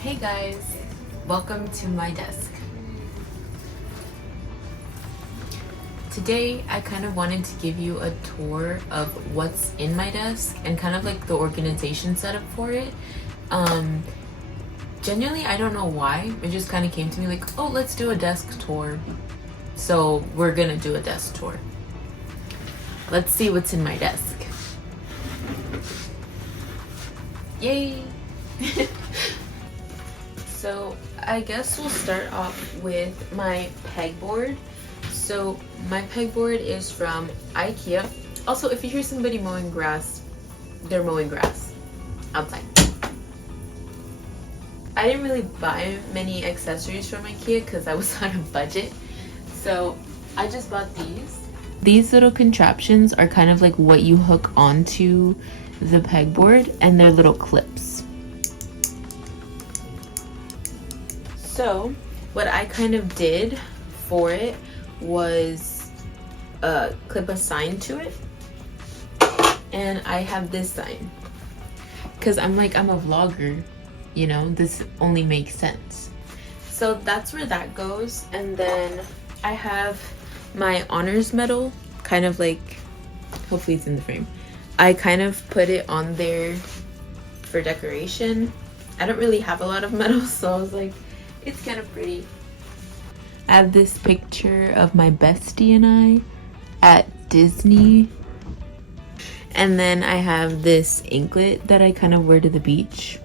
Hey guys, welcome to my desk. Today I kind of wanted to give you a tour of what's in my desk and kind of like the organization setup for it. Genuinely, I don't know why, it just kind of came to me like, oh, let's do a desk tour. So we're gonna do a desk tour. Let's see what's in my desk. Yay! So I guess we'll start off with my pegboard. So my pegboard is from IKEA. Also, if you hear somebody mowing grass, they're mowing grass outside. I didn't really buy many accessories from IKEA because I was on a budget. So I just bought these. These little contraptions are kind of like what you hook onto the pegboard, and they're little clips. So what I kind of did for it was clip a sign to it, and I have this sign because I'm a vlogger, you know, this only makes sense. So that's where that goes. And then I have my honors medal, kind of like, hopefully it's in the frame. I kind of put it on there for decoration. I don't really have a lot of medals, so I was like, it's kind of pretty. I have this picture of my bestie and I at Disney. And then I have this anklet that I kind of wear to the beach.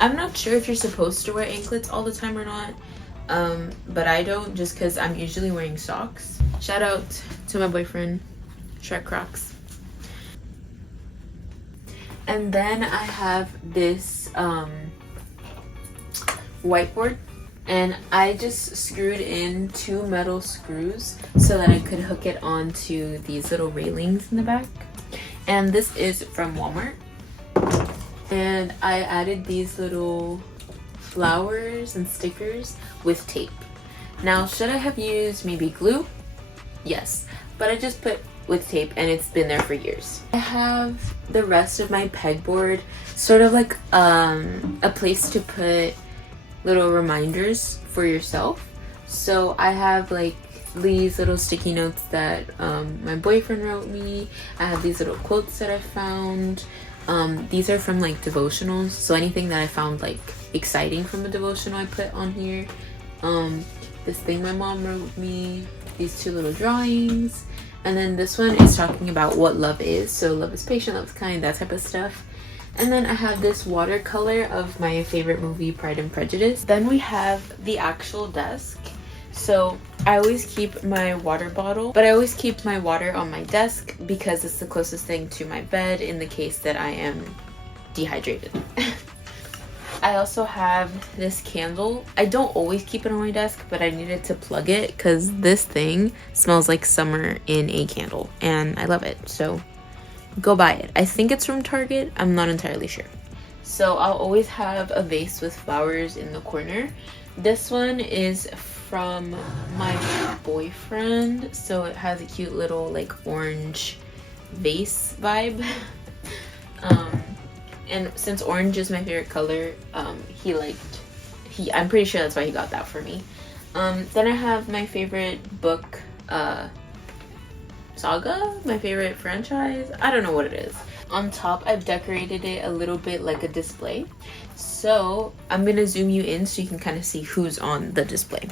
I'm not sure if you're supposed to wear anklets all the time or not, but I don't, just because I'm usually wearing socks. Shout out to my boyfriend, Shrek Crocs. And then I have this whiteboard. And I just screwed in 2 metal screws so that I could hook it onto these little railings in the back. And this is from Walmart. And I added these little flowers and stickers with tape. Now, should I have used maybe glue? Yes, but I just put with tape and it's been there for years. I have the rest of my pegboard sort of like a place to put little reminders for yourself. So I have like these little sticky notes that my boyfriend wrote me. I have these little quotes that I found. These are from like devotionals, so anything that I found like exciting from a devotional I put on here. This thing my mom wrote me, these 2 little drawings, and then this one is talking about what love is. So love is patient, love is kind, that type of stuff. And then I have this watercolor of my favorite movie, Pride and Prejudice. Then we have the actual desk. So I always keep my water bottle, but I always keep my water on my desk because it's the closest thing to my bed in the case that I am dehydrated. I also have this candle. I don't always keep it on my desk, but I needed to plug it because this thing smells like summer in a candle and I love it. So go buy it. I think it's from Target. I'm not entirely sure. So I'll always have a vase with flowers in the corner. This one is from my boyfriend. So it has a cute little like orange vase vibe. And since orange is my favorite color, I'm pretty sure that's why he got that for me. Then I have my favorite book, Saga, my favorite franchise. I don't know what it is. On top, I've decorated it a little bit like a display. So I'm gonna zoom you in so you can kind of see who's on the display.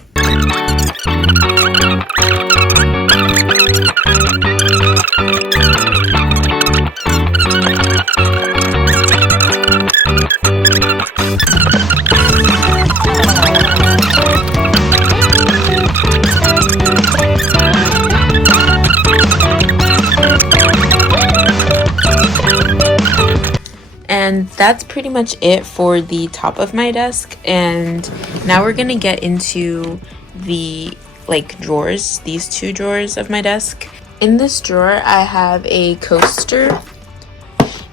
And that's pretty much it for the top of my desk. And now we're gonna get into the like drawers, these 2 drawers of my desk. In this drawer, I have a coaster.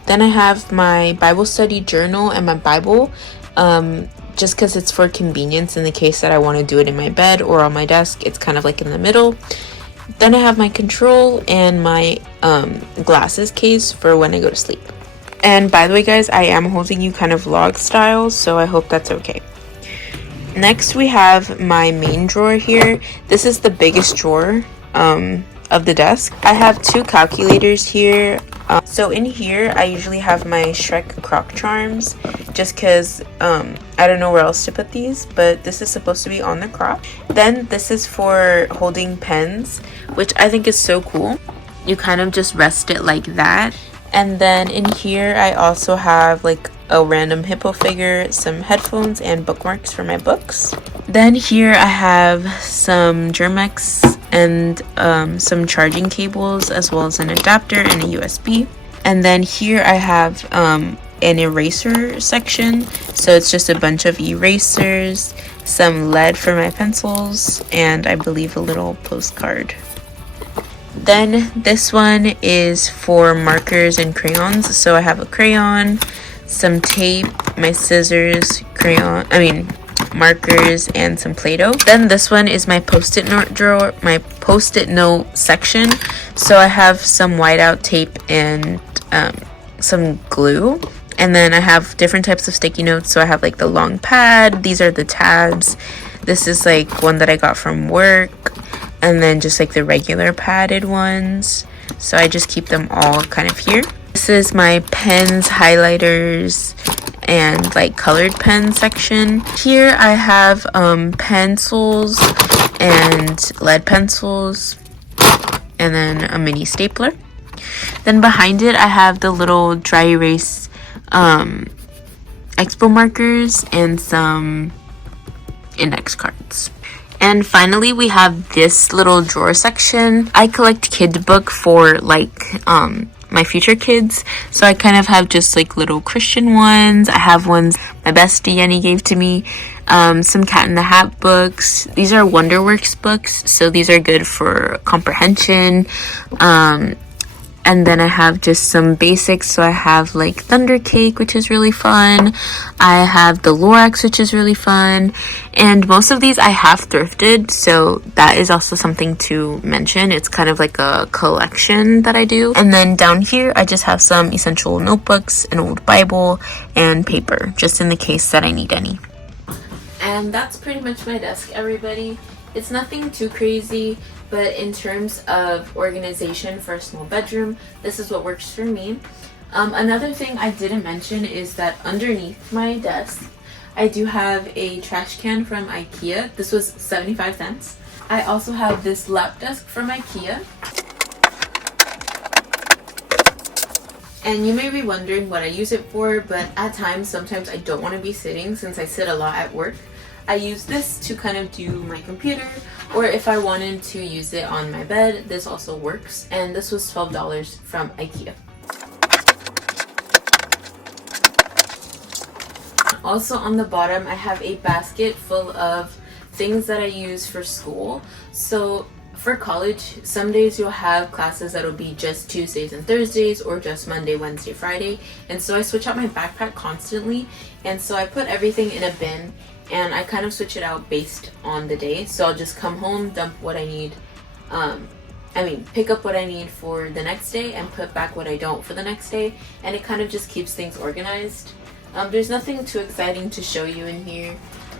Then I have my Bible study journal and my Bible, just because it's for convenience in the case that I want to do it in my bed or on my desk. It's kind of like in the middle. Then I have my control and my glasses case for when I go to sleep. And by the way, guys, I am holding you kind of vlog style, so I hope that's okay. Next we have my main drawer here. This is the biggest drawer of the desk. I have two calculators here. So in here I usually have my Shrek Croc Charms just because I don't know where else to put these, but this is supposed to be on the croc. Then this is for holding pens, which I think is so cool. You kind of just rest it like that. And then in here I also have like a random hippo figure, some headphones, and bookmarks for my books. Then here I have some Germex and some charging cables, as well as an adapter and a USB. And then here I have an eraser section, so it's just a bunch of erasers, some lead for my pencils, and I believe a little postcard. Then this one is for markers and crayons, so I have a crayon, some tape, my scissors, markers, and some Play-Doh. Then this one is my post-it note drawer, my post-it note section. So I have some whiteout tape and some glue. And then I have different types of sticky notes. So I have like the long pad, these are the tabs. This is like one that I got from work. And then just like the regular padded ones. So I just keep them all kind of here. This is my pens, highlighters, and like colored pen section. Here I have pencils and lead pencils, and then a mini stapler. Then behind it I have the little dry erase expo markers and some index cards. And finally we have this little drawer section. I collect kid book for like my future kids, so I kind of have just like little Christian ones. I have ones my bestie Yenny gave to me, some Cat in the Hat books. These are Wonderworks books, so these are good for comprehension. And then I have just some basics. So I have like Thunder Cake, which is really fun. I have the Lorax, which is really fun. And most of these I have thrifted, so that is also something to mention. It's kind of like a collection that I do. And then down here, I just have some essential notebooks, an old Bible, and paper, just in the case that I need any. And that's pretty much my desk, everybody. It's nothing too crazy, but in terms of organization for a small bedroom, this is what works for me. Another thing I didn't mention is that underneath my desk, I do have a trash can from IKEA. This was 75 cents. I also have this lap desk from IKEA. And you may be wondering what I use it for, but at times, sometimes I don't want to be sitting since I sit a lot at work. I use this to kind of do my computer, or if I wanted to use it on my bed, this also works. And this was $12 from IKEA. Also on the bottom, I have a basket full of things that I use for school. So for college, some days you'll have classes that'll be just Tuesdays and Thursdays, or just Monday, Wednesday, Friday. And so I switch out my backpack constantly. And so I put everything in a bin, and I kind of switch it out based on the day. So I'll just come home, dump what I need, pick up what I need for the next day and put back what I don't for the next day. And it kind of just keeps things organized. There's nothing too exciting to show you in here.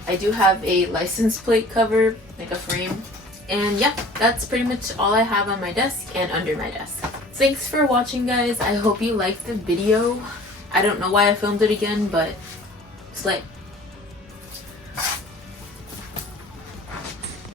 I do have a license plate cover, like a frame. And yeah, that's pretty much all I have on my desk and under my desk. Thanks for watching, guys. I hope you liked the video. I don't know why I filmed it again, but slay.